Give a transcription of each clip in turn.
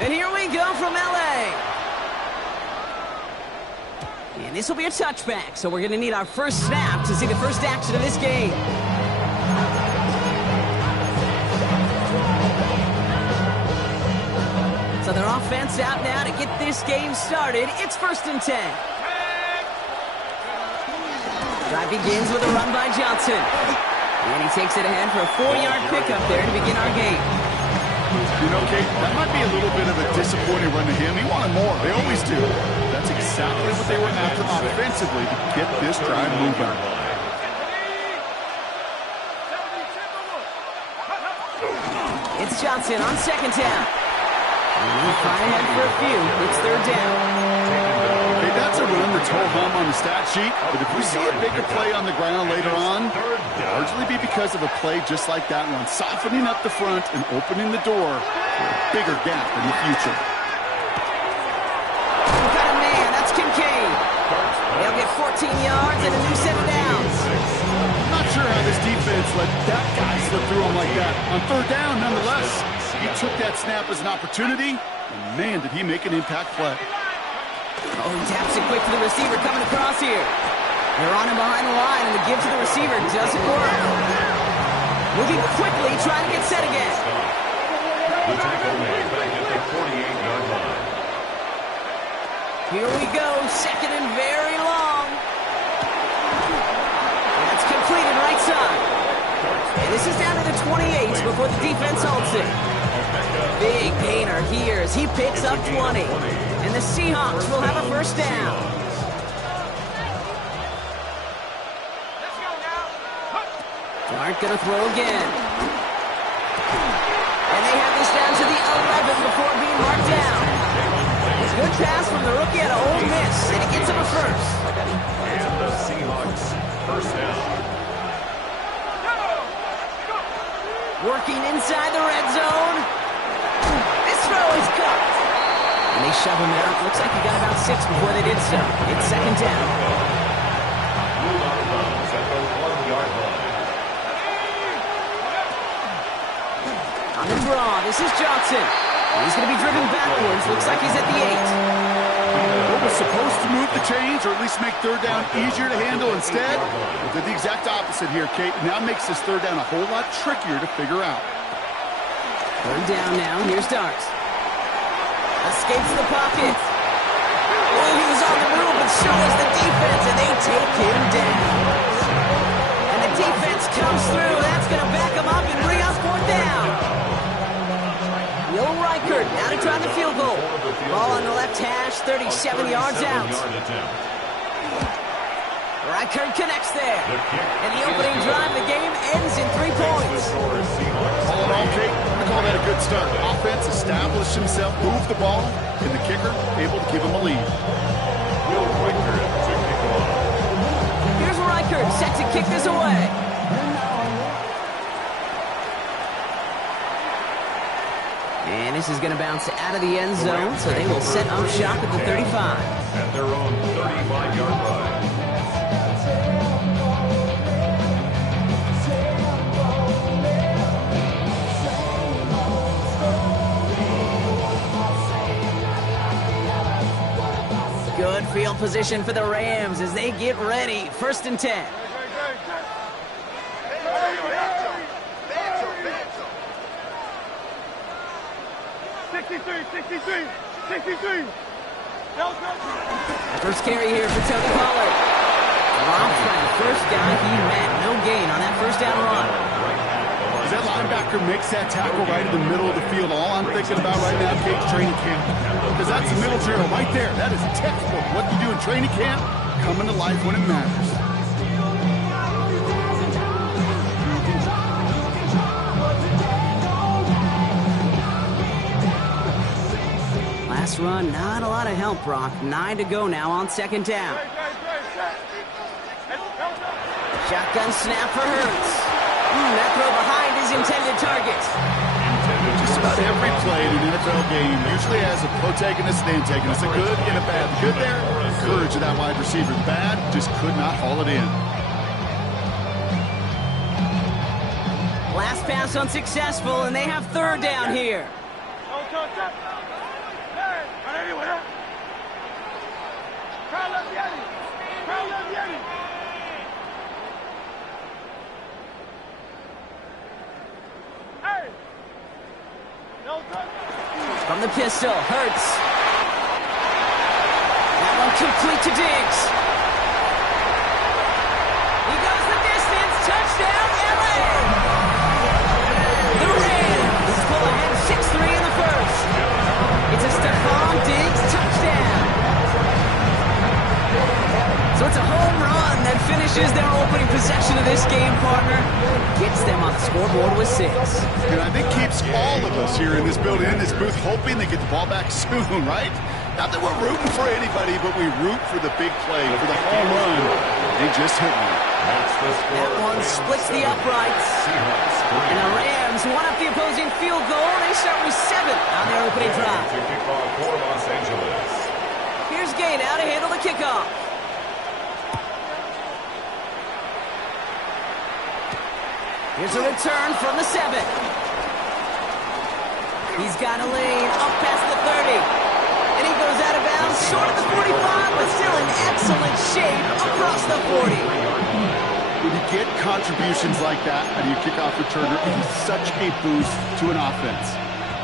And here we go from L.A. And this will be a touchback, so we're going to need our first snap to see the first action of this game. So their offense out now to get this game started. It's 1st and 10. Drive begins with a run by Johnson. And he takes it ahead for a 4-yard pickup there to begin our game. You know, Kate, that might be a little bit of a disappointing run to him. He wanted more. They always do. That's exactly what they were after offensively to get this drive moving. It's Johnson on 2nd down. And he'll fly ahead for a few. It's 3rd down. Hey, that's a run that's ho-hum on the stat sheet, but if we see a bigger play on the ground later on, it'll largely be because of a play just like that one, softening up the front and opening the door for a bigger gap in the future. We've got a man, that's Kincaid. They'll get 14 yards and a new set of downs. I'm not sure how this defense let that guy slip through him like that. On 3rd down, nonetheless, he took that snap as an opportunity, and man, did he make an impact play. Oh, he taps it quick to the receiver coming across here. They're on him behind the line, and the give to the receiver doesn't work. Moving quickly, trying to get set again. The tackle made back at the 48-yard line. Here we go, 2nd and very long. That's completed right side. And this is down to the 28 before the defense holds it. Big gainer here as he picks up 20. And the Seahawks will have a 1st down. Dart gonna throw again. And they have this down to the 11 before being marked down. Good pass from the rookie at Ole Miss, and he gets him a 1st. And the Seahawks 1st down. Working inside the red zone. This throw is cut. And they shove him out. Looks like he got about 6 before they did so. It's 2nd down. Ruled out of bounds at the 1-yard line. On the draw, this is Johnson. He's going to be driven backwards. Looks like he's at the 8. What was supposed to move the chains, or at least make 3rd down easier to handle instead, well, did the exact opposite here, Kate. Now makes this 3rd down a whole lot trickier to figure out. 3rd down now. Here's Dart. Escapes the pocket. Oh, he was on the move, but so is the defense, and they take him down. And the defense comes through. That's going to back him up and bring up 4th down. Will Reichert now to try the field goal. Ball on the left hash, 37 yards out. Reichert connects there. And the opening drive, the game ends in 3 points. All in all, Kate, I call that a good start. Offense established himself, moved the ball, and the kicker able to give him a lead. Will Reichert to kick off. Here's Reichert set to kick this away. And this is going to bounce out of the end zone, so they will set up shop at the 35. At their own 35-yard line. Good field position for the Rams as they get ready. 1st and 10. First carry here for Tony Pollard. Drops by the first guy he met. No gain on that 1st down run. As that linebacker makes that tackle right in the middle of the field, all I'm thinking about right now, Kate's training camp. Because that's the middle drill right there. That is textbook. What you do in training camp, coming to life when it matters. Last run, not a lot of help, Brock. 9 to go now on 2nd down. Shotgun snap for Hurts. That throw behind his intended target. Just about every play in an NFL game usually has a protagonist and antagonist, a good and a bad. The good there, courage of that wide receiver. The bad, just could not haul it in. Last pass unsuccessful, and they have 3rd down here. From the pistol, Hurts. That one complete to Diggs. He goes the distance. Touchdown, LA! The Rams pull ahead 6-3 in the first. It's a Stephon Diggs touchdown. So it's a home run that finishes their opening possession of this game, partner. Gets them on the scoreboard with 6. And I think keeps all of us here in this building, in this booth, hoping they get the ball back soon, right? Not that we're rooting for anybody, but we root for the big play, for the home run. They just hit me. That one splits the uprights. And the Rams want up the opposing field goal. They start with 7 on their opening drive. Here's Gay now to handle the kickoff. Here's a return from the 7. He's got a lane up past the 30. And he goes out of bounds short of the 45, but still in excellent shape across the 40. When you get contributions like that out of your kickoff returner, it is such a boost to an offense.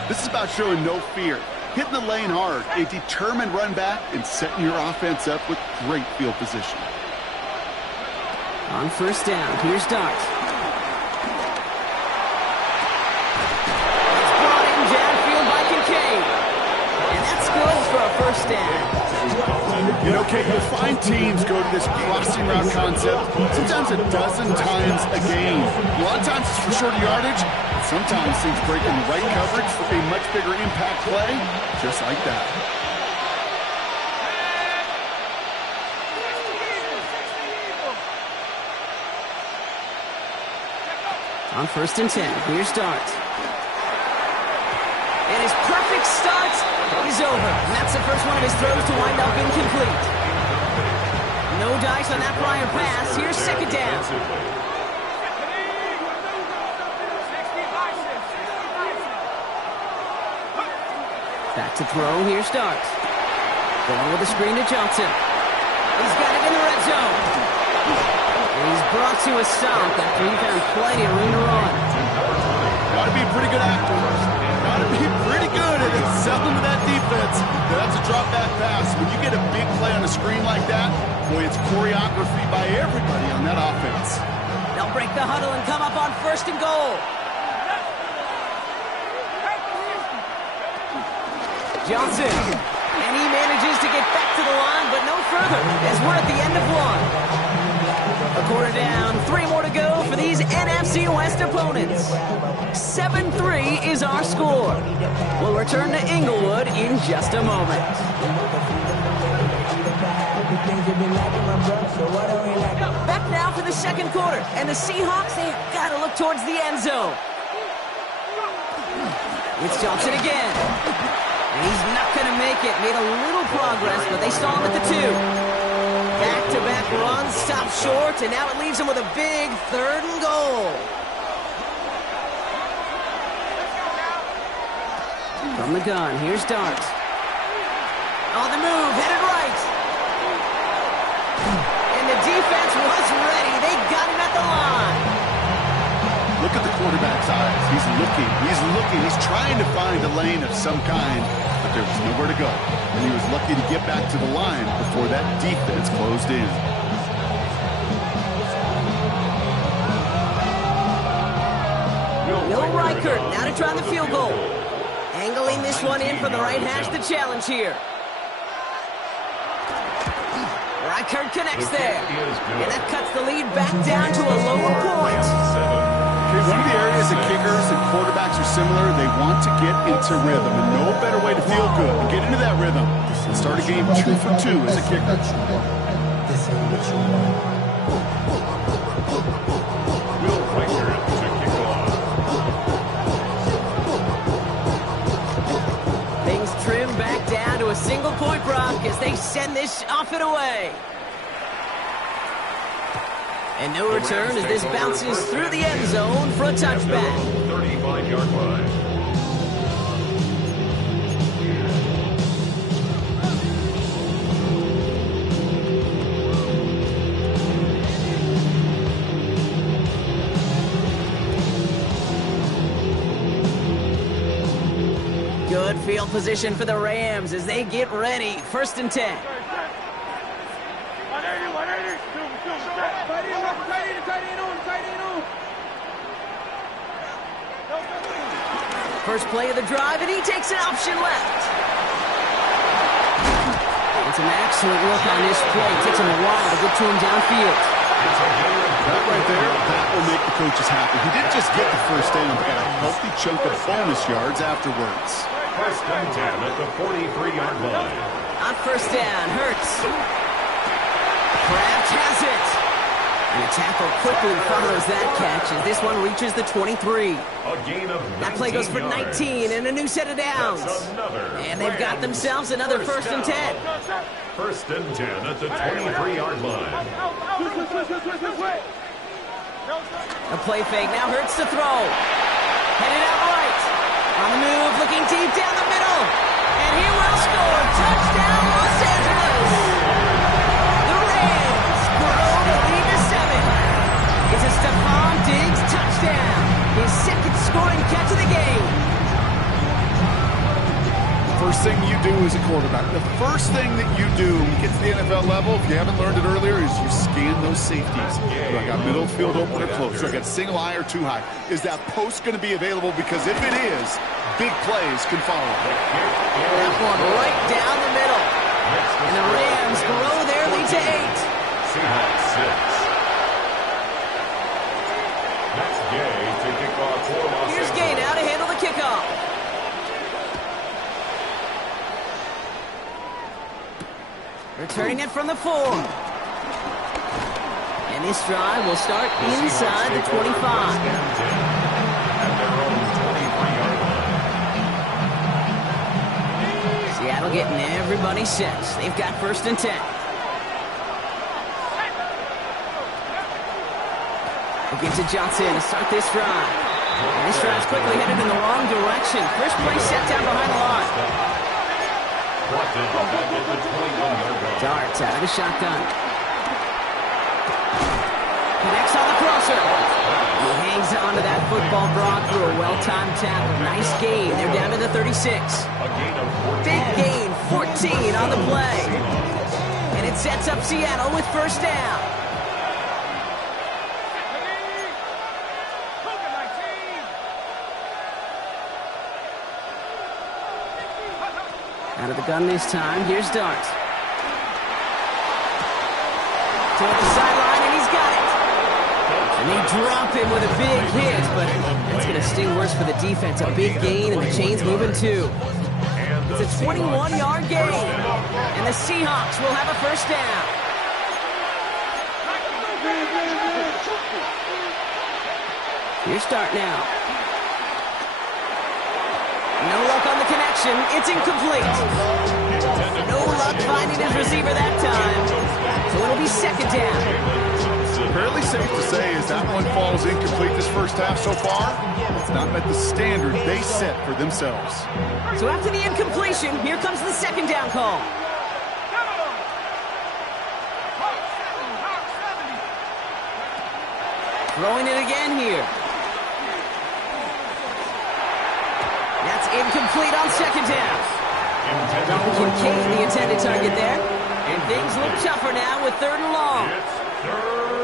This is about showing no fear, hitting the lane hard, a determined run back, and setting your offense up with great field position. On first down, here's Dart. For a first down. You know, Kate, you'll find teams go to this crossing route concept sometimes a dozen times a game. A lot of times it's for shorter yardage. Sometimes things break in the right coverage for a much bigger impact play, just like that. On first and 10, here's Dart. And his perfect start is over. And that's the first one of his throws to wind up incomplete. No dice on that prior pass. Here's second down. Back to throw. Here's Dart. Going with the screen to Johnson. He's got it in the red zone. And he's brought to a stop after he found plenty of room to run. Got to be a pretty good actor. Got to be pretty good at selling to that defense. That's a drop back pass. When you get a big play on a screen like that, boy, it's choreography by everybody on that offense. They'll break the huddle and come up on first and goal. Johnson. And he manages to get back to the line, but no further, as we're at the end of one. A quarter down, 3 more to go for these NFC West opponents. 7-3 is our score. We'll return to Inglewood in just a moment. Back now for the second quarter, and the Seahawks, they've got to look towards the end zone. It's Johnson again. And he's not going to make it. Made a little progress, but they saw him at the 2. Back-to-back runs, stop short, and now it leaves him with a big 3rd and goal. From the gun, here's Dart. On the move, headed right. And the defense was ready. They got him at the line. Look at the quarterback's eyes. He's looking. He's trying to find a lane of some kind, but there was nowhere to go. And he was lucky to get back to the line before that defense closed in. Will Reichert now to try the field goal. Angling this one in from the right hash, the challenge here. Reichert connects there. And that cuts the lead back down to a lower point. One of the areas that kickers and quarterbacks are similar, they want to get into rhythm, and no better way to feel good and get into that rhythm than start a game 2 for 2 as a kicker. Will Reichert to kick off. Things trim back down to a single-point rock as they send this off and away. And no return as this bounces through the end zone for a touchback. 35-yard line. Good field position for the Rams as they get ready. 1st and 10. First play of the drive, and he takes an option left. It's an excellent look on this play. It takes him a while to get to him downfield. That right there, that will make the coaches happy. He didn't just get the first down, but got a healthy chunk of bonus yards afterwards. 1st and 10 at the 43-yard line. On 1st down, Hurts. Kraft has it. And the tackle quickly follows that catch as this one reaches the 23. A gain of 19 That play goes for 19 and a new set of downs. And they've got themselves another 1st and 10. 1st and 10 at the 23-yard line. A play fake, now Hurts to throw. Headed out right. On the move, looking deep down the middle. And he will score. Touchdown, Los Angeles. The Rams grow the lead to 7. It's a Stephon Diggs touchdown. His 2nd scoring catch of the game. First thing you do as a quarterback, the first thing that you do when you get to the NFL level, if you haven't learned it earlier, is you scan those safeties. Do I got middle field open or close? Do I got single high or too high? Is that post going to be available? Because if it is, big plays can follow. That one right down the middle. And the Rams grow their lead to 8. Seahawks 6. That's Gay to kick off for Los Here's Angeles. Gay now to handle the kickoff. Returning it from the 4. And this drive will start inside the 25. Seattle getting everybody set. They've got 1st and 10. We'll get to Johnson to start this drive. And this drive's quickly headed in the wrong direction. First play set down behind the line. Darts out of the shotgun. Connects on the crosser. He hangs on to that football Brock through a well-timed tackle. Nice gain. They're down to the 36. Big gain, 14 on the play. And it sets up Seattle with 1st down. Out of the gun this time. Here's Darts. Toward the sideline, and he's got it. And they drop him with a big hit, but that's going to sting worse for the defense. A big gain, and the chain's moving too. It's a 21-yard gain, and the Seahawks will have a 1st down. Here's Start now. No luck on the connection. It's incomplete. No luck finding his receiver that time. So it'll be 2nd down. Fairly safe to say as that one falls incomplete this first half so far, it's not met the standard they set for themselves. So after the incompletion, here comes the 2nd down call. Throwing it again here. That's incomplete on 2nd down. Kincaid, the intended target there. And things look tougher now with 3rd and long.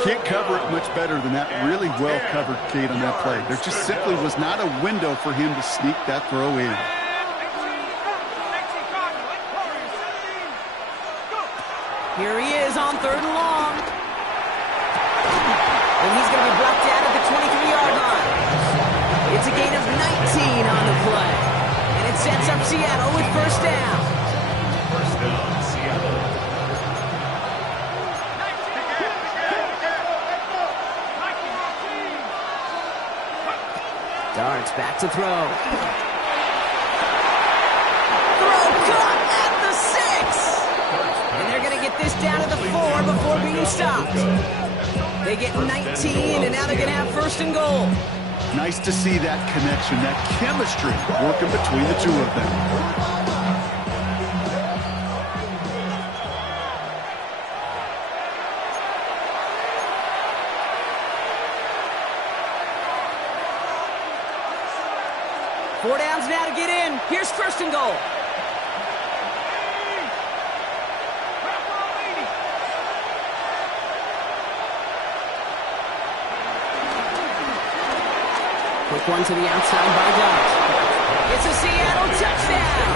Can't cover it much better than that really well-covered Cade on that play. There just simply was not a window for him to sneak that throw in. Here he is on 3rd and long. And he's going to be brought down at the 23-yard line. It's a gain of 19 on the play. And it sets up Seattle with 1st down. 1st down, Seattle. Darts back to throw. Throw caught at the 6. And they're going to get this down to the 4 before being stopped. They get 19, and now they're going to have 1st and goal. Nice to see that connection, that chemistry working between the two of them. Four downs now to get in. Here's first and goal. Quick one to the outside by Dart. It's a Seattle touchdown.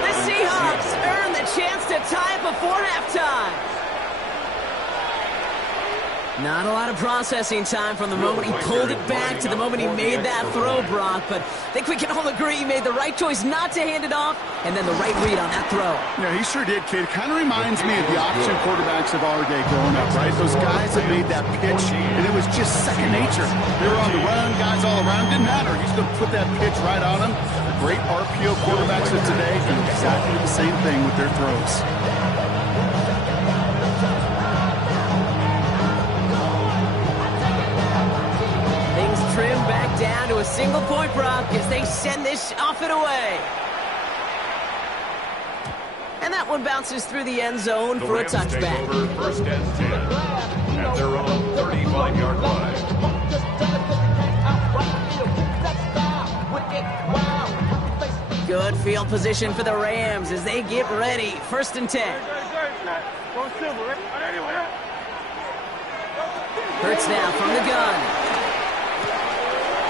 The Seahawks earn the chance to tie it before halftime. Not a lot of processing time from the moment he pulled it back to the moment he made that throw, Brock. But I think we can all agree he made the right choice not to hand it off, and then the right read on that throw. Yeah, he sure did, kid. Kind of reminds me of the option quarterbacks of our day growing up, right? Those guys that made that pitch, and it was just second nature. They were on the run, guys all around. Didn't matter. He's going to put that pitch right on him. The great RPO quarterbacks of today do exactly the same thing with their throws. Trim back down to a single point, Brock, as they send this off and away. And that one bounces through the end zone for a touchback. First and 10 at their own 35-yard line. Good field position for the Rams as they get ready. First and 10. Hurts now from the gun.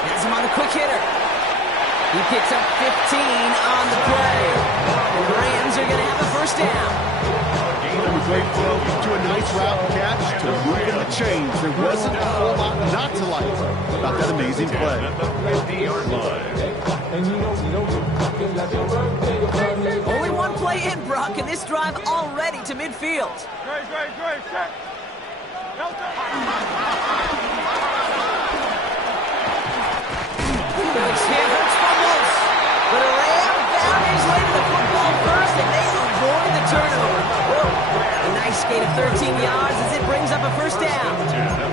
Has him on a quick hitter. He picks up 15 on the play. The Rams are going to have a first down. From a great throw to a nice route catch to moving the chains. There wasn't a whole lot not to like about that amazing play. Only one play in, Brock, and this drive already to midfield. Hurts fumbles, but a Ram found his way to the football first, and they avoid the turnover. A nice gain of 13 yards as it brings up a first down.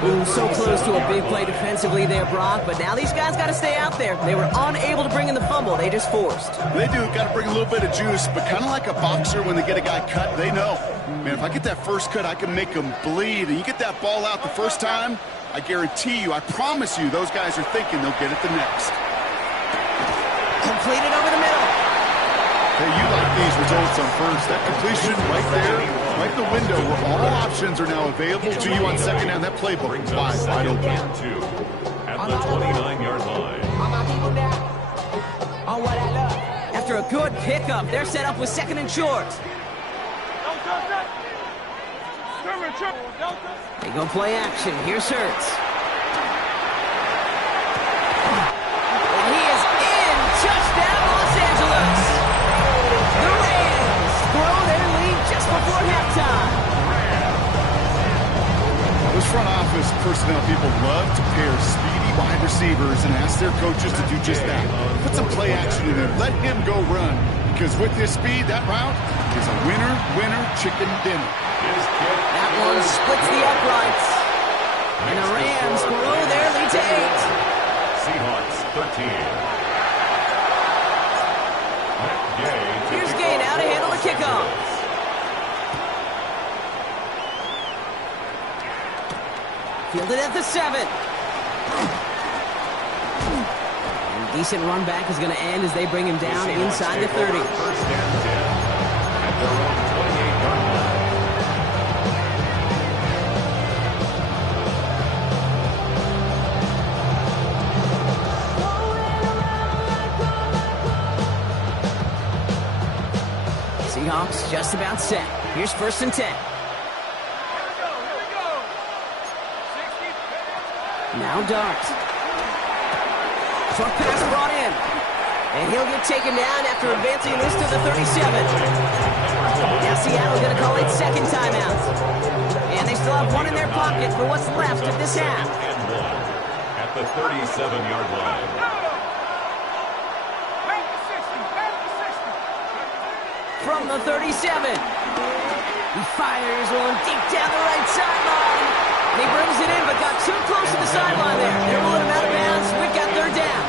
Ooh, so close to a big play defensively there, Brock, but now these guys got to stay out there. They were unable to bring in the fumble. They just forced. They do. Got to bring a little bit of juice, but kind of like a boxer when they get a guy cut, they know. Man, if I get that first cut, I can make them bleed. And you get that ball out the first time, I guarantee you, I promise you, those guys are thinking they'll get it the next. Completed over the middle. Hey, you like these results on first. That completion right there, right in the window where all options are now available to you on second down. That playbook is wide open. At the 29-yard line. After a good pickup, they're set up with second and short. They go play action. Here's Hurts. And he is in. Touchdown, Los Angeles. The Rams grow their lead just before halftime. Those front office personnel people love to pair speedy wide receivers and ask their coaches to do just that. Put some play action in there. Let him go run. Because with his speed, that route is a winner, chicken dinner. That one splits the uprights. And the Rams grow their lead to 8. Seahawks 13. Here's Gay now to handle the kickoff. Fielded at the 7. And decent run back is going to end as they bring him down inside the 30. First and 10 at their own 28-yard line. Seahawks just about set. Here's first and 10. Now Dart. Short pass brought in. And he'll get taken down after advancing this to the 37. Now Seattle's going to call it second timeout. And they still have one in their pocket for what's left of this half. And 1 at the 37-yard line. From the 37. He fires one deep down the right sideline. And he brings it in, but got too close to the sideline there. They're rolling him out of bounds. We've got third down.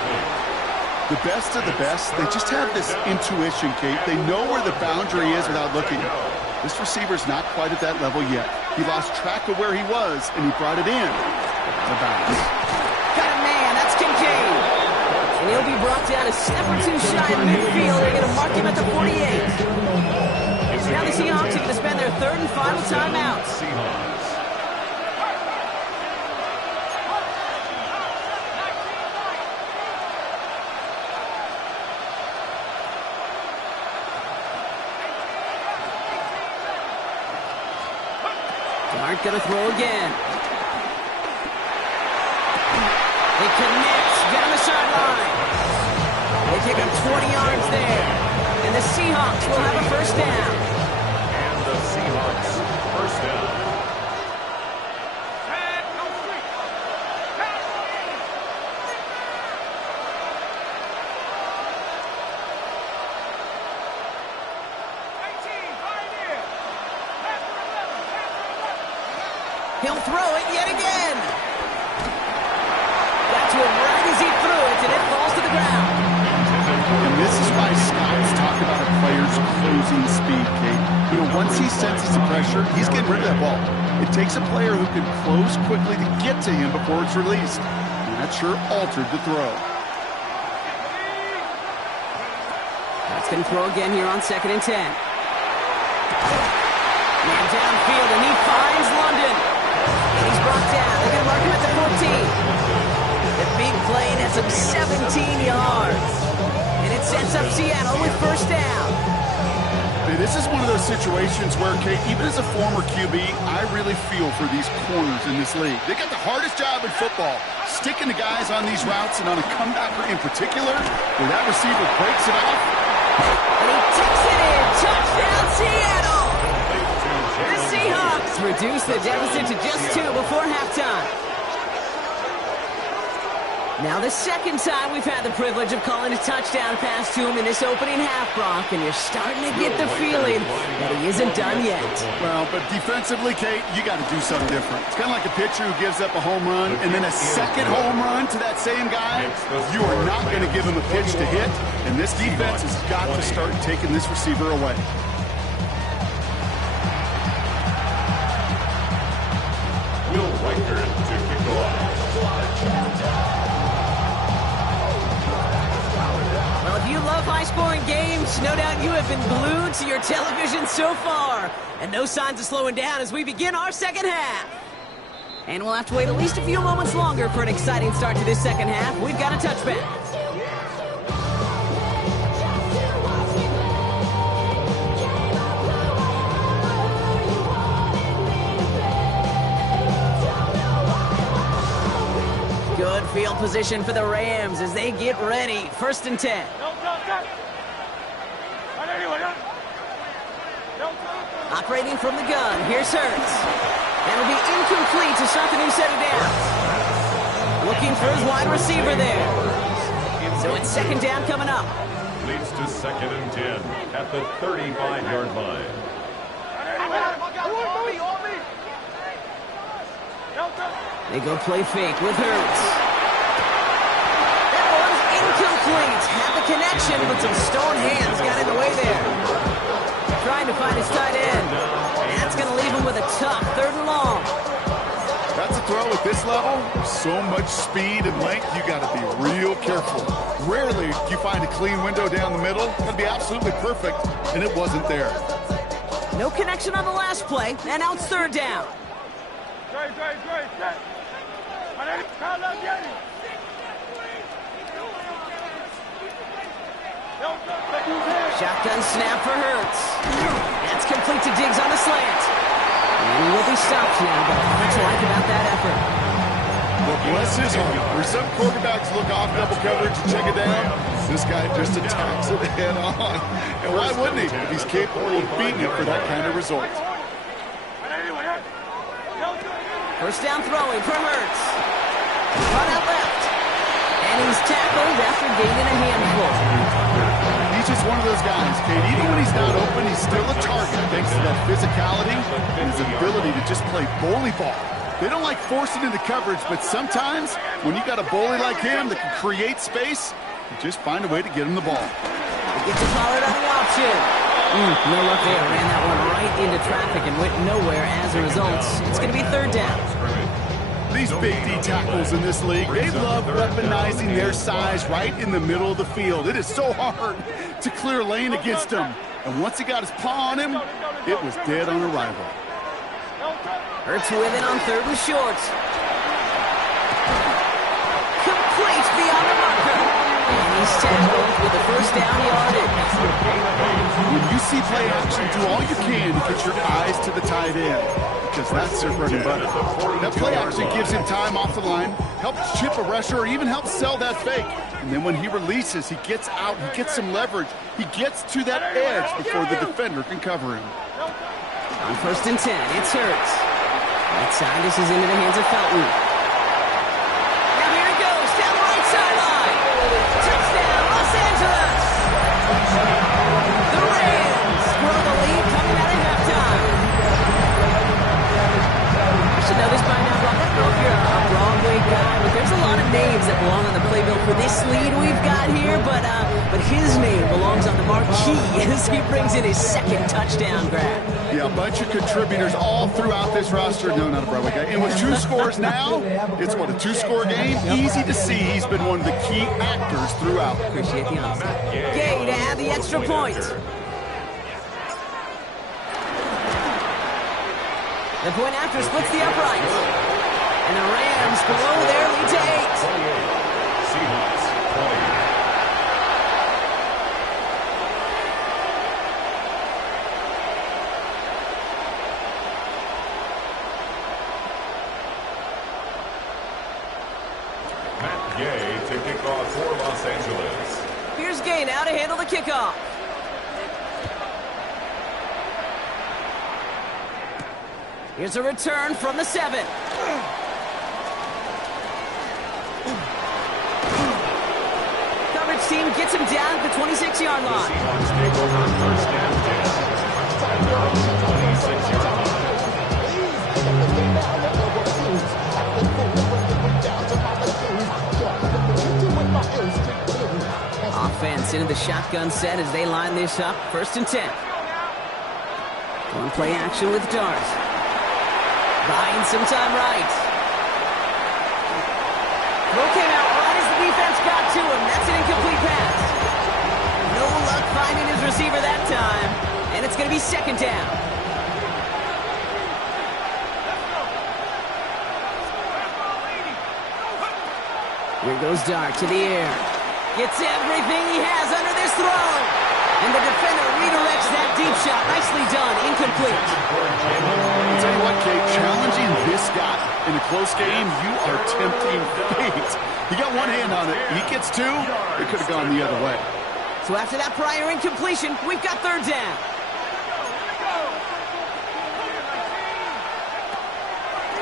The best of the best, they just have this intuition, Kate. They know where the boundary is without looking. This receiver's not quite at that level yet. He lost track of where he was, and he brought it in. Out of bounds. Got a man. That's Kincaid. And he'll be brought down a step or two shy of midfield. They're going to mark him at the 48. Now the Seahawks are going to spend their third and final timeout. Seahawks. Dart going to throw again. They connect down the sideline. They pick up 20 yards there. And the Seahawks will have a first down. And the Seahawks first down. He'll throw it yet again. Got to him right as he threw it, and it falls to the ground. And this is why scouts talk about a player's closing speed, Kate. You know, once he senses the pressure, he's getting rid of that ball. It takes a player who can close quickly to get to him before it's released. And that sure altered the throw. That's going to throw again here on 2nd and 10. Man downfield, and he finds London. And he's brought down. They're going to mark him at the 14. The big play nets him 17 yards. And it sets up Seattle with first down. Hey, this is one of those situations where, Kate, even as a former QB, I really feel for these corners in this league. They got the hardest job in football, sticking the guys on these routes and on a comebacker in particular, where that receiver breaks it off. And he takes it in. Touchdown, Seattle! The Seahawks reduce the deficit to just 2 before halftime. Now the second time we've had the privilege of calling a touchdown pass to him in this opening half, Brock, and you're starting to get the feeling that he isn't done yet. Well, but defensively, Kate, you got to do something different. It's kind of like a pitcher who gives up a home run and then a second home run to that same guy. You are not going to give him a pitch to hit, and this defense has got to start taking this receiver away. Will Riker to kick off. Well, if you love high-scoring games, no doubt you have been glued to your television so far. And no signs of slowing down as we begin our second half. And we'll have to wait at least a few moments longer for an exciting start to this second half. We've got a touchback. Good field position for the Rams as they get ready. 1st and 10. Operating from the gun, here's Hurts. That'll be incomplete to Sutton, who set it down. Looking for his wide receiver there. So it's 2nd down coming up. Leads to 2nd and 10 at the 35-yard line. They go play fake with Hurts. That one's incomplete. Have a connection, but some stone hands got in the way there. Trying to find his tight end. And that's going to leave him with a tough 3rd and long. That's a throw at this level. So much speed and length, you got to be real careful. Rarely do you find a clean window down the middle. That'd be absolutely perfect, and it wasn't there. No connection on the last play, and now it's 3rd down. Shotgun snap for Hurts. That's complete to Diggs on the slant. And he will be stopped now, but much like about that effort. Well, bless his heart. Where some quarterbacks look off double coverage and check it down, this guy just attacks it head on. And why wouldn't he if he's capable of beating it for that kind of result? 1st down throwing for Hurts. Run out left. And he's tackled after gaining a handful. He's just one of those guys, Kate. Even when he's not open, he's still a target thanks to that physicality and his ability to just play bully ball. They don't like forcing into coverage, but sometimes when you got a bully like him that can create space, you just find a way to get him the ball. He gets a Pollard on the option. No luck there. Ran that one right into traffic and went nowhere as a result. It's going to be 3rd down. These big D tackles in this league, they love weaponizing their size right in the middle of the field. It is so hard to clear lane against him. And once he got his paw on him, it was dead on arrival. Hurts with it on 3rd and short. Complete beyond the marker. And he's tackled with the first down yardage. When you see play action, do all you can to get your eyes to the tight end, because that's their bread and butter. That play action gives him time off the line, helps chip a rusher, or even helps sell that fake. And then when he releases, he gets out, he gets some leverage. He gets to that edge before the defender can cover him. On 1st and 10, it's Hurts. Right side, this is into the hands of Felton. Now here it goes, down the right sideline. Touchdown, Los Angeles! The Rams grow the lead coming out of halftime. I should know this by now, Brock. I don't know if you're a Broadway guy, but there's a lot of names that belong on the playbill for this lead we've got here, but his name belongs on the marquee as he brings in his 2nd touchdown grab. Yeah, a bunch of contributors all throughout this roster. No, not a Broadway guy. And with 2 scores now, it's what, a 2-score game? Easy to see he's been one of the key actors throughout. Appreciate the honesty. Gay to add the extra point. The point after splits the uprights. And the Rams blow their lead to 8. Seahawks 20. Matt Gay to kick off for Los Angeles. Here's Gay now to handle the kickoff. Here's a return from the 7. Coverage team gets him down at the 26-yard line. Seahawks take over 1st and 10 at their own 26-yard line. Offense into the shotgun set as they line this up. 1st and 10. Going play action with Dart. Buying some time right. Throw came out right as the defense got to him. That's an incomplete pass. No luck finding his receiver that time. And it's going to be 2nd down. Here goes Dart to the air. Gets everything he has under this throw. And the defender redirects that deep shot. Nicely done. Incomplete. I'll tell you what, Kate, challenging this guy in a close game, you are tempting fate. He got one hand on it. He gets 2. It could have gone the other way. So after that prior incompletion, we've got 3rd down.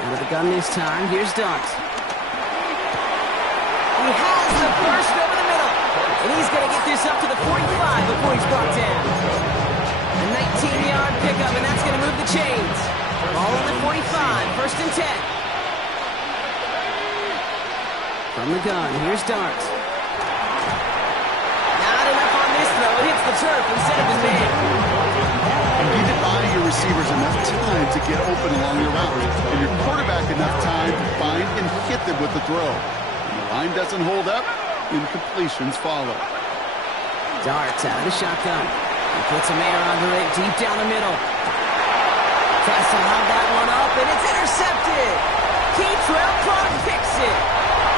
Out of the gun this time, here's Dart. He has the first over the middle. And he's going to get this up to the 45 before he's brought down. A 19-yard pickup, and that's going to move the chains. Ball on the 45, 1st and 10. From the gun, here's Dart. Not enough on this throw. It hits the turf instead of his man. You need to buy your receivers enough time to get open along your route, and your quarterback enough time to find and hit them with the throw. When the line doesn't hold up, incompletions follow. Dart's out of the shotgun. He puts a man under it deep down the middle. Tries to lob that one up, and it's intercepted. Keytrell Clark picks it.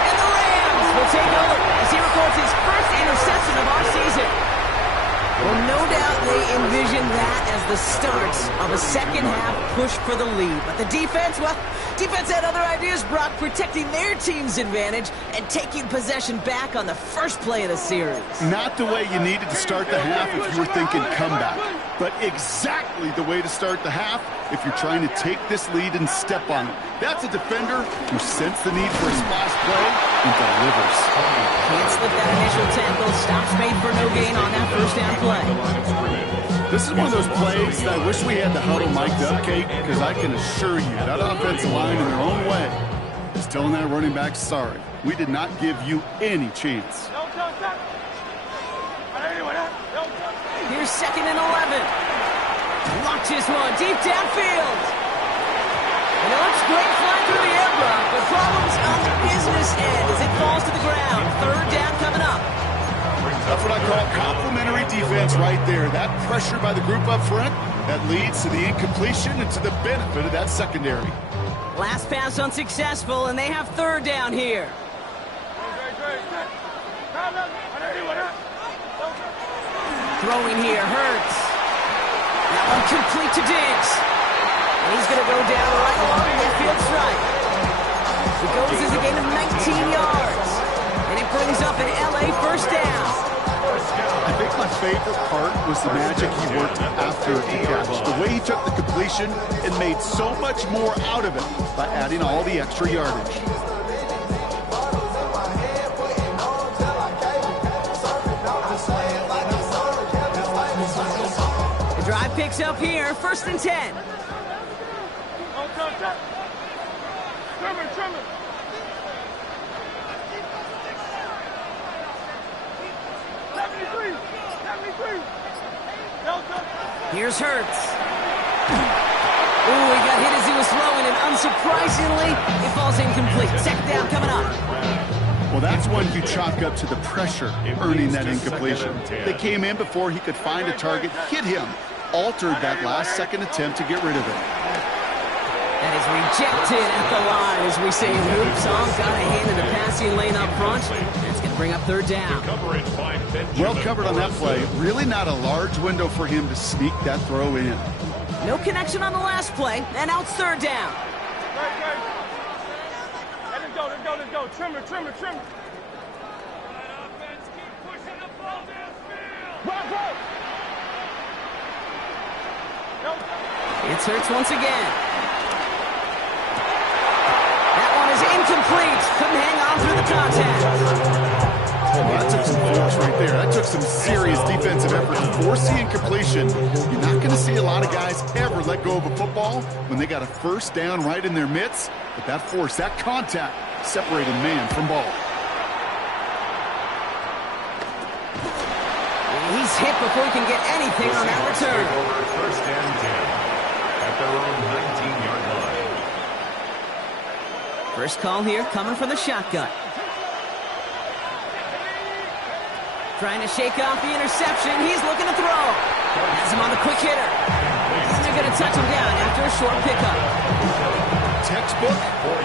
And the Rams will take over as he records his first interception of our season. Well, no doubt they envision that as the start of a second-half push for the lead. But the defense, well, defense had other ideas, Brock, protecting their team's advantage and taking possession back on the first play of the series. Not the way you needed to start the half if you were thinking comeback, but exactly the way to start the half if you're trying to take this lead and step on it. That's a defender who sensed the need for a splash play and delivers. Can't slip that initial tackle. Stops made for no gain on that first down play. This is one of those plays that I wish we had the huddle mic'd up, Kate, because I can assure you that offensive line in their own way is telling that running back, sorry, we did not give you any chance. Here's 2nd and 11. Launches one deep downfield. And it looks great flying through the air, Brock, but problems on the business end as it falls to the ground. Third down coming up. That's what I call complimentary defense right there. That pressure by the group up front, that leads to the incompletion and to the benefit of that secondary. Last pass unsuccessful, and they have third down here. Throwing here, Hurts. That one complete to Diggs. And he's going to go down right along the midfield stripe. It goes as a gain of 19 yards. And it brings up an LA first down. I think my favorite part was the magic he worked after the catch. The way he took the completion and made so much more out of it by adding all the extra yardage. The drive picks up here, 1st and 10. Here's Hurts. Ooh, he got hit as he was throwing, and unsurprisingly, it falls incomplete. Second down coming up. Well, that's one you chalk up to the pressure earning that incompletion. They came in before he could find a target, hit him, altered that last-second attempt to get rid of it. That is rejected at the line, as we say in hoops. Got a hand in the passing lane up front. That's going to bring up third down. Well covered on that play. Really not a large window for him to sneak that throw in. No connection on the last play, and now it's third down. Let's go. Trimmer. It's Hurts once again. That one is incomplete. Couldn't hang on through the contact. Well, that took some force right there. That took some serious defensive effort to force the incompletion. You're not going to see a lot of guys ever let go of a football when they got a first down right in their midst. But that force, that contact, separated man from ball. He's hit before he can get anything on that return. First and 10 at their own 19-yard line. First call here coming from the shotgun. Trying to shake off the interception. He's looking to throw. Has him on the quick hitter. And they're going to touch him down after a short pickup. Textbook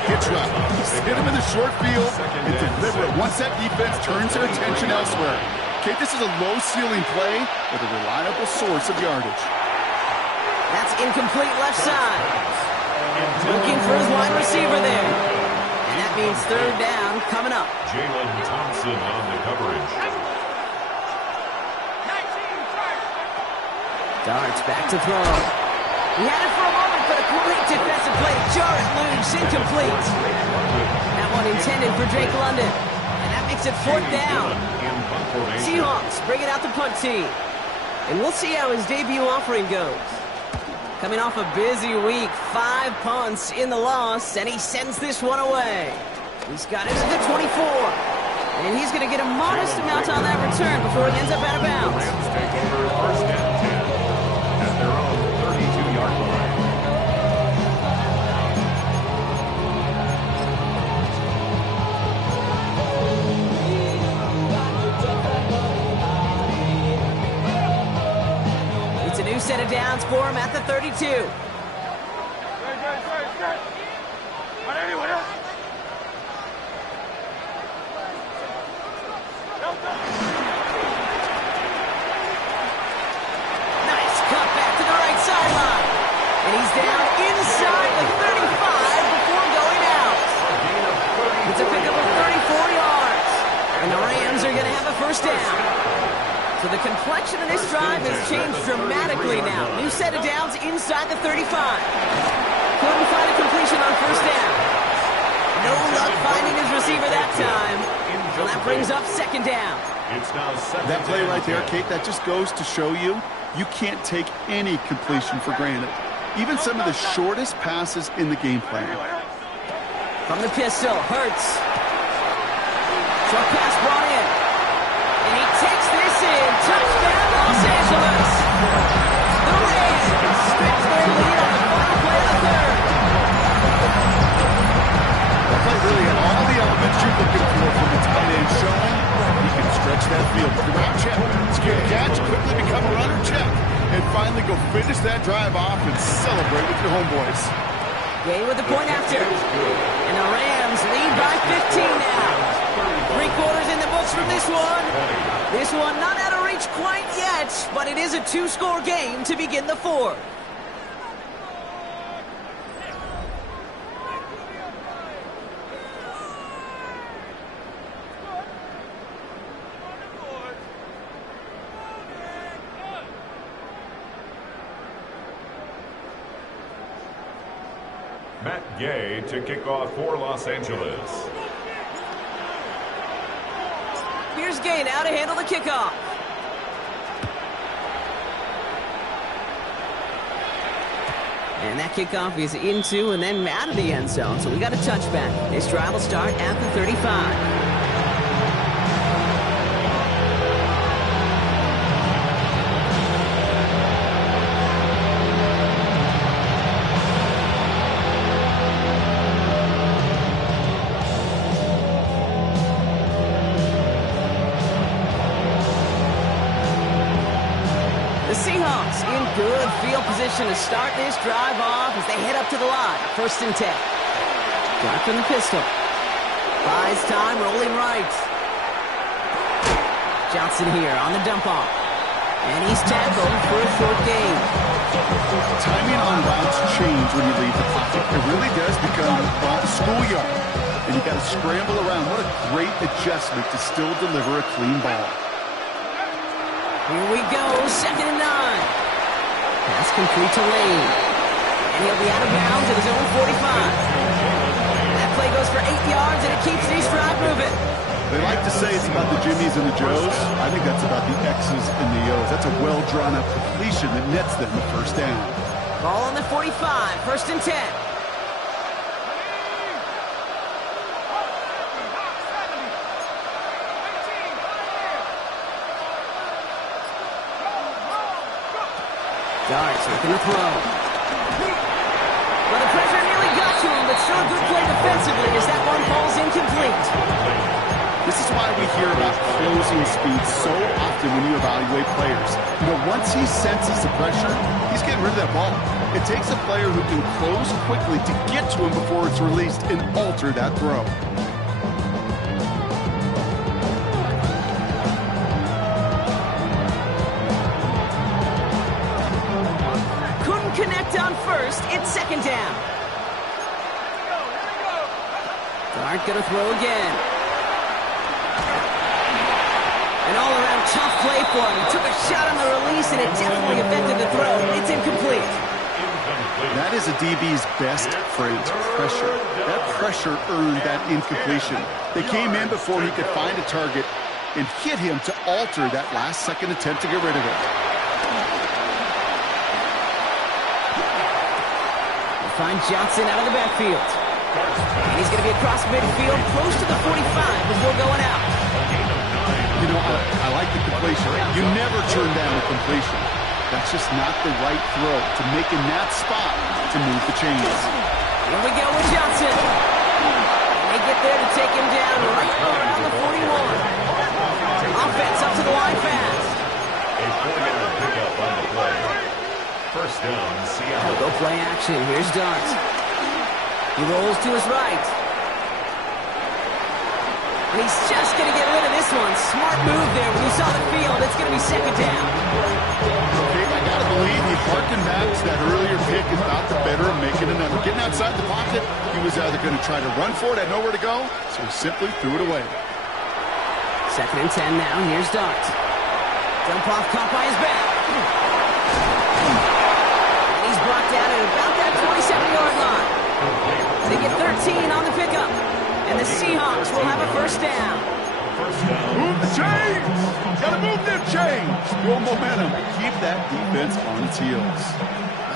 hitch route. Hit him in the short field and deliver it once that defense turns their attention elsewhere. Okay, this is a low-ceiling play with a reliable source of yardage. That's incomplete left side. Looking for his wide receiver there. And that means third down coming up. Jalen Thompson on the coverage. Darts back to throw. He had it for a moment, but a great defensive play to jar it loose, incomplete. That one intended for Drake London. And that makes it fourth down. Seahawks bringing out the punt team. And we'll see how his debut offering goes. Coming off a busy week, 5 punts in the loss, and he sends this one away. He's got it at the 24. And he's going to get a modest amount on that return before it ends up out of bounds. Take over first and 10 at their own 32-yard line. It's a new set of downs for him at the 32. Nice cut back to the right sideline. And he's down inside the 35 before going out. It's a pickup of 34 yards. And the Rams are going to have a first down. So the complexion of this drive has changed dramatically now. New set of downs inside the 35. Couldn't find a completion on first down. No luck finding his receiver that time. So that brings up second down. It's now That play right there, Kate, that just goes to show you can't take any completion for granted. Even some of the shortest passes in the game plan. From the pistol, Hurts. Short pass brought in. And he takes this in. Touchdown, Los Angeles. The Rams stretch their lead on the final play of the third. check. And finally go finish that drive off and celebrate with your homeboys. Gay with the point after. And the Rams lead by 15 now. 3/4 in the books from this one. This one not out of reach quite yet, but it is a 2-score game to begin the fourth. Matt Gay to kick off for Los Angeles. Here's Gay now to handle the kickoff. And that kickoff is into and then out of the end zone, so we got a touchback. This drive will start at the 35. Seahawks in good field position to start this drive off as they head up to the line. 1st and 10. Got from the pistol. Buys time, rolling right. Johnson here on the dump off. And he's tackled for a short gain. Timing on routes change when you leave the pocket. It really does become a schoolyard. And you got to scramble around. What a great adjustment to still deliver a clean ball. Here we go, 2nd and 9. Pass complete to Lane. And he'll be out of bounds at his own 45. That play goes for 8 yards, and it keeps this drive moving. They like to say it's about the Jimmies and the Joes. I think that's about the X's and the O's. That's a well-drawn-up completion that nets them the 1st down. Ball on the 45, 1st and 10. Darts looking to throw. Well, the pressure nearly got to him, but still a good play defensively as that one falls incomplete. This is why we hear about closing speed so often when you evaluate players. You know, once he senses the pressure, he's getting rid of that ball. It takes a player who can close quickly to get to him before it's released and alter that throw. Connect on 1st, it's 2nd down. Dart gonna throw again. An all-around tough play for him. He took a shot on the release and it definitely affected the throw. It's incomplete. That is a DB's best phrase, pressure. That pressure earned that incompletion. They came in before he could find a target and hit him to alter that last-second attempt to get rid of it. Find Johnson out of the backfield. And he's going to be across midfield, close to the 45 before going out. You know, I like the completion. You never turn down a completion. That's just not the right throw to make in that spot to move the chains. Here we go with Johnson. And they get there to take him down right around the 41. Offense up to the line fast. A 4-yard pickup on the play. 1st down, Seattle. Go play action. Here's Darts. He rolls to his right. And he's just going to get rid of this one. Smart move there. When you saw the field, it's going to be 2nd down. Okay, I got to believe he harkened back to that earlier pick and thought the better of making another. Getting outside the pocket, he was either going to try to run for it, had nowhere to go, so he simply threw it away. 2nd and 10 now. Here's Darts. Jump off, caught by his back. Brought down at about that 27-yard line. They get 13 on the pickup. And the Seahawks will have a 1st down. Move the chains! Gotta move them chains! Build momentum. Keep that defense on its heels.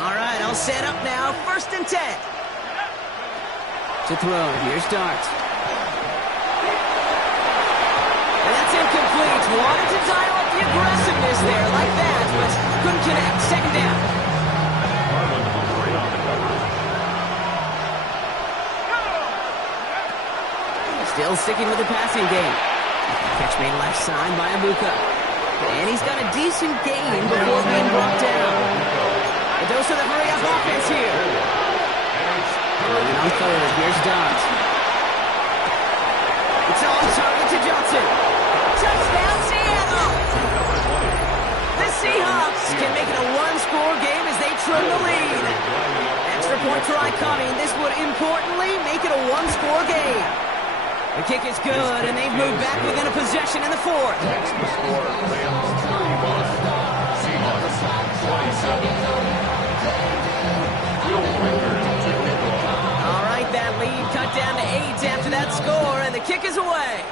All right, all set up now. 1st and 10. To throw. Here's Darts. And that's incomplete. Wanted to dial up the aggressiveness there like that, but couldn't connect. 2nd down. Still sticking with the passing game. Catch made left side by Abuka. And he's got a decent gain before being goes to the hurry-up offense here. And on third, here's Dobbs. It's on target to Johnson. Touchdown, Seattle! The Seahawks can make it a one-score game as they trim the lead. Extra point try coming. This would importantly make it a one-score game. The kick is good, and they've moved back within a possession in the fourth. Extra score, Rams 31, Seahawks 27. Will Rivers to kick off. All right, that lead cut down to 8 after that score, and the kick is away.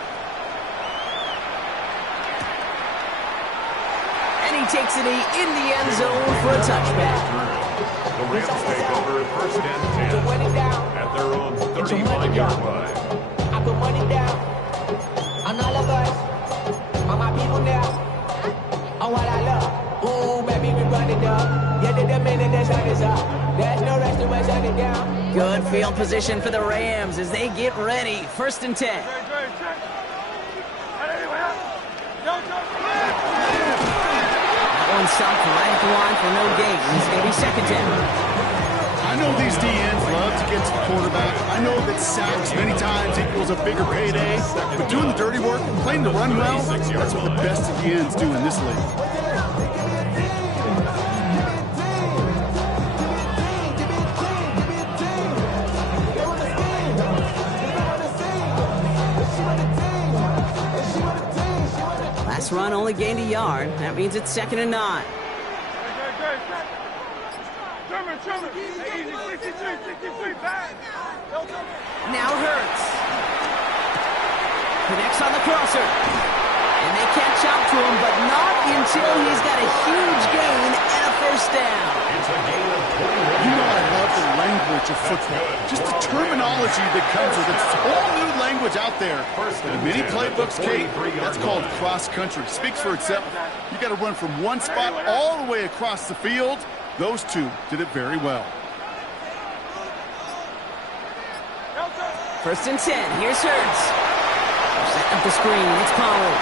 And he takes it in the end zone for a touchback. The Rams take over first and 10 at their own 35-yard line. I put money down on all of us, on my people now, on what I love. Ooh, baby, we run it up. Yeah, the minute the sun is up, there's no rest to us shut it down. Good field position for the Rams as they get ready. First and 10. That one stopped right at the line for no gain. It's going to be second down. I know these DNs love to get to the quarterback. I know that sacks many times equals a bigger payday. But doing the dirty work, playing the run well, that's what the best of DNs do in this league. Last run only gained a yard. That means it's second and 9. Now Hurts. Connects on the crosser. And they catch up to him, but not until he's got a huge gain and a first down. It's a gain of 21. You know I love the language of football. Just the terminology that comes with it. It's a whole new language out there. In many playbooks, Kate, that's called cross-country. Speaks for itself. You got to run from one spot all the way across the field. Those two did it very well. First and 10. Here's Hurts. Setting up the screen. It's Pollard.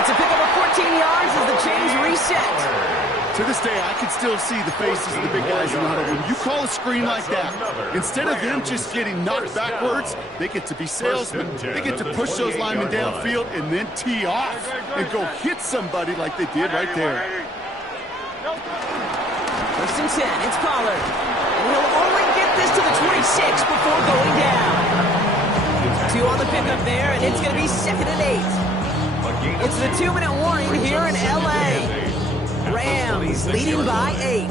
It's a pickup of 14 yards as the chains reset. To this day, I can still see the faces of the big guys in the huddle. When you call a screen like that, instead of them just getting knocked backwards, they get to be salesmen. They get to push those linemen downfield and then tee off and go hit somebody like they did right there. First and 10. It's Pollard. And he'll only get this to the 26 before going down. 2 on the pickup there, and it's going to be second and 8. It's the 2-minute warning here in L.A. Rams leading by 8.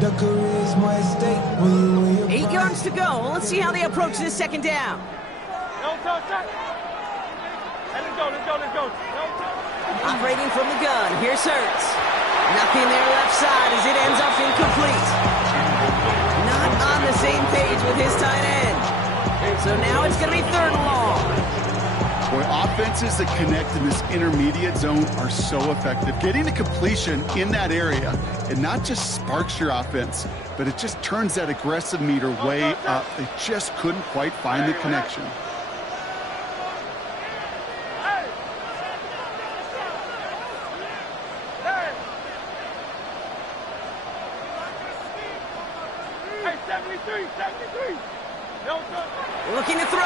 The charisma at stake. 8 yards to go. Let's see how they approach this second down. Operating from the gun. Here's Hurts. Nothing there left side as it ends up incomplete. Not on the same page with his tight end. So now it's going to be third and long. Boy, offenses that connect in this intermediate zone are so effective. Getting a completion in that area, it not just sparks your offense, but it just turns that aggressive meter way up. They just couldn't quite find the connection. Looking to throw.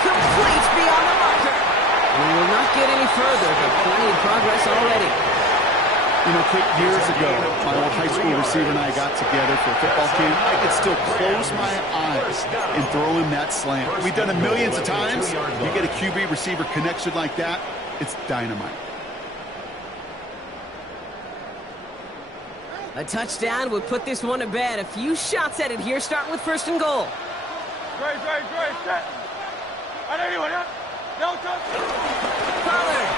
Complete beyond the marker. We will not get any further, but plenty of progress already. You know, Kate, years ago, my old high school receiver and I got together for a football game. I could still close my eyes and throw him that slant. We've done it millions of times. You get a QB receiver connection like that, it's dynamite. A touchdown would put this one to bed. A few shots at it here, starting with first and goal. Pollard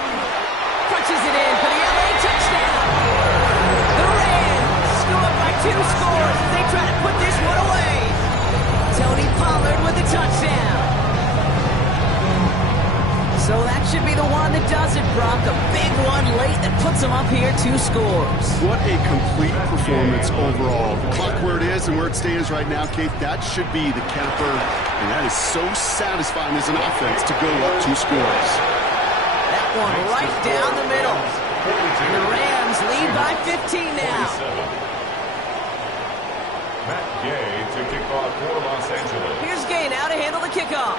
punches it in for the LA touchdown. The Rams go up by 2 scores as they try to put this one away. Tony Pollard with the touchdown. So that should be the one that does it, Brock. A big one late that puts them up here 2 scores. What a complete performance overall. The clock where it is and where it stands right now, Kate, that should be the capper. And that is so satisfying as an offense to go up 2 scores. That one right down the middle. And the Rams lead by 15 now. Matt Gay to kick off for Los Angeles. Here's Gay now to handle the kickoff.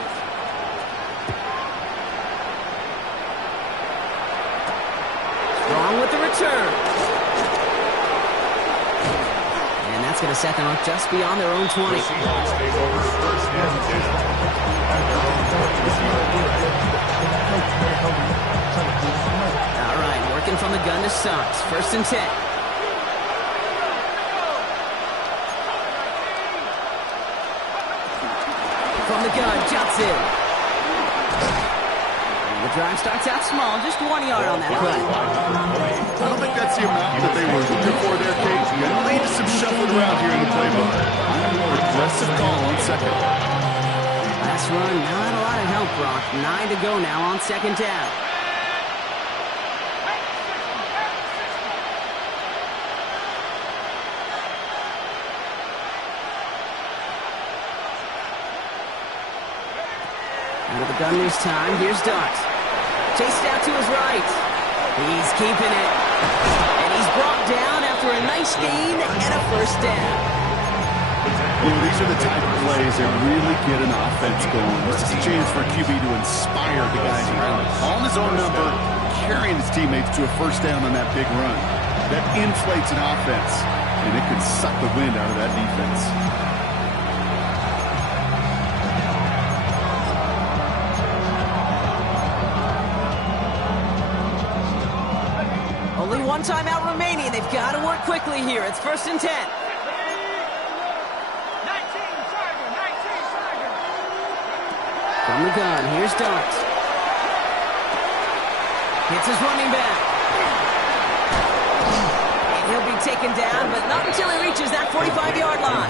Strong with the return. And that's going to set them up just beyond their own 20. The Seahawks take over first and 10 at their own 20. All right, working from the gun to Suggs. First and 10. From the gun, Johnson. The drive starts out small, just 1 yard on that play. I don't think that's the amount that they were looking for there, Kate. Going to lead to some shuffling around here in the playbook. Aggressive call on second. Last run, not a lot of help, Brock. 9 to go now on second down. Into the gun this time. Here's Dart. Chased out to his right. He's keeping it. And he's brought down after a nice gain and a first down. You know, these are the type of plays that really get an offense going. This is a chance for a QB to inspire the guys around him. On his own number, carrying his teammates to a first down on that big run. That inflates an offense, and it can suck the wind out of that defense. Only 1 timeout remaining. They've got to work quickly here. It's first and 10. 19 Tiger. From the gun, here's Dart. Hits his running back. And he'll be taken down, but not until he reaches that 45-yard line.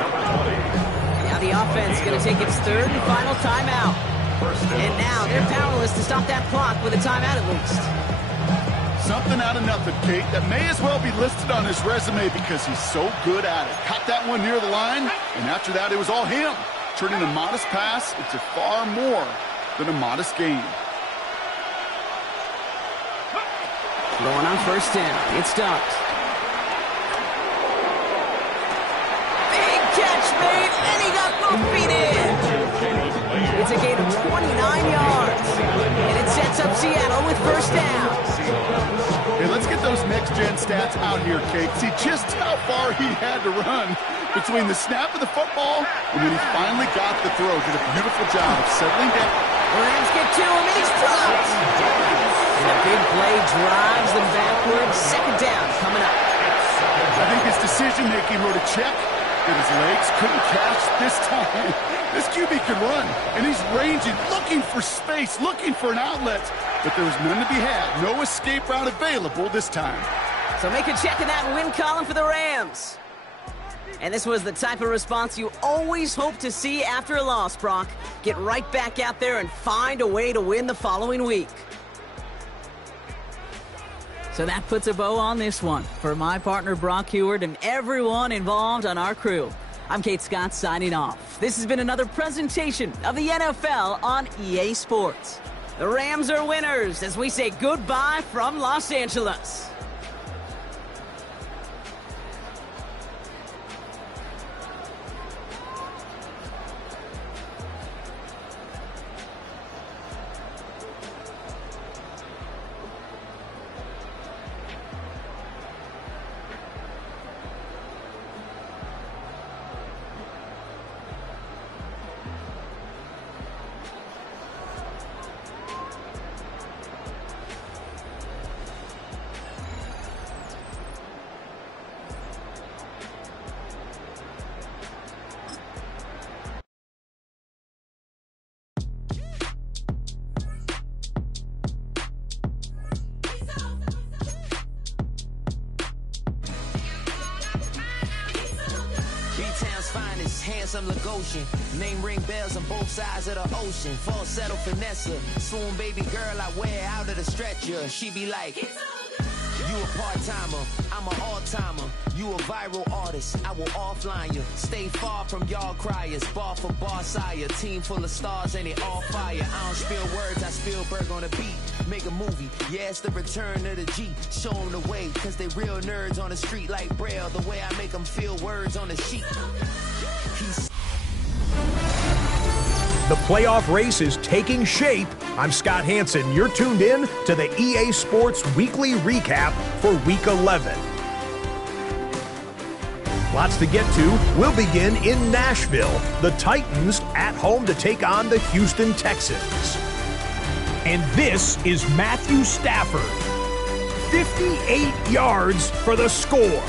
Now the offense is going to take its 3rd and final timeout. And now they're powerless to stop that clock with a timeout at least. Something out of nothing, Kate, that may as well be listed on his resume because he's so good at it. Caught that one near the line, and after that, it was all him. Turning a modest pass into far more than a modest gain. Going on first down. It's Dart. Big catch made, and he got both feet in. It's a gain of 29 yards, and it sets up Seattle with first down. Hey, let's get those next-gen stats out here, Kate. See just how far he had to run between the snap of the football and when he finally got the throw. Did a beautiful job of settling down. The Rams get to him, and he's dropped. And a big play drives them backwards. Second down coming up. I think his decision-making wrote a check that his legs couldn't catch this time. This QB can run, and he's ranging, looking for space, looking for an outlet. But there was none to be had. No escape route available this time. So make a check in that win column for the Rams. And this was the type of response you always hope to see after a loss, Brock. Get right back out there and find a way to win the following week. So that puts a bow on this one. For my partner, Brock Huard, and everyone involved on our crew, I'm Kate Scott signing off. This has been another presentation of the NFL on EA Sports. The Rams are winners as we say goodbye from Los Angeles. handsome Lagosian. Name ring bells on both sides of the ocean. Falsetto finesse, swoon baby girl I wear out of the stretcher. She be like, you a part-timer, I'm an all-timer. You a viral artist, I will offline you. Stay far from y'all criers, bar for bar sire. Team full of stars and they all fire. I don't spill words, I Spielberg on the beat. Make a movie, yeah, it's the return of the G. Show them the way, cause they real nerds on the street like Braille. The way I make them feel words on the sheet. The playoff race is taking shape. I'm Scott Hanson. You're tuned in to the EA Sports Weekly Recap for Week 11. Lots to get to. We'll begin in Nashville. The Titans at home to take on the Houston Texans. And this is Matthew Stafford. 58 yards for the score.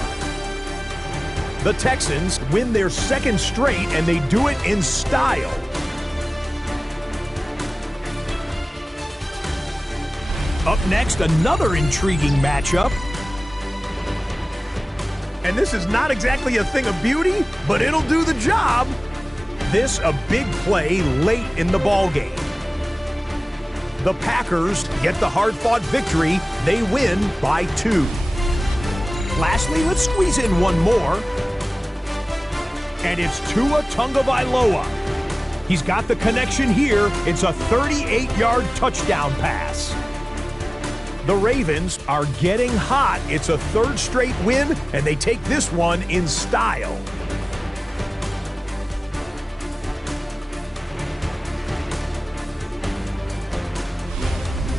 The Texans win their second straight, and they do it in style. Up next, another intriguing matchup. And this is not exactly a thing of beauty, but it'll do the job. This a big play late in the ballgame. The Packers get the hard-fought victory. They win by 2. Lastly, let's squeeze in one more. And it's Tua Tagovailoa. He's got the connection here. It's a 38-yard touchdown pass. The Ravens are getting hot. It's a third straight win, and they take this one in style.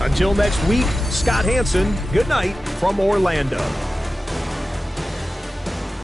Until next week, Scott Hanson, good night from Orlando.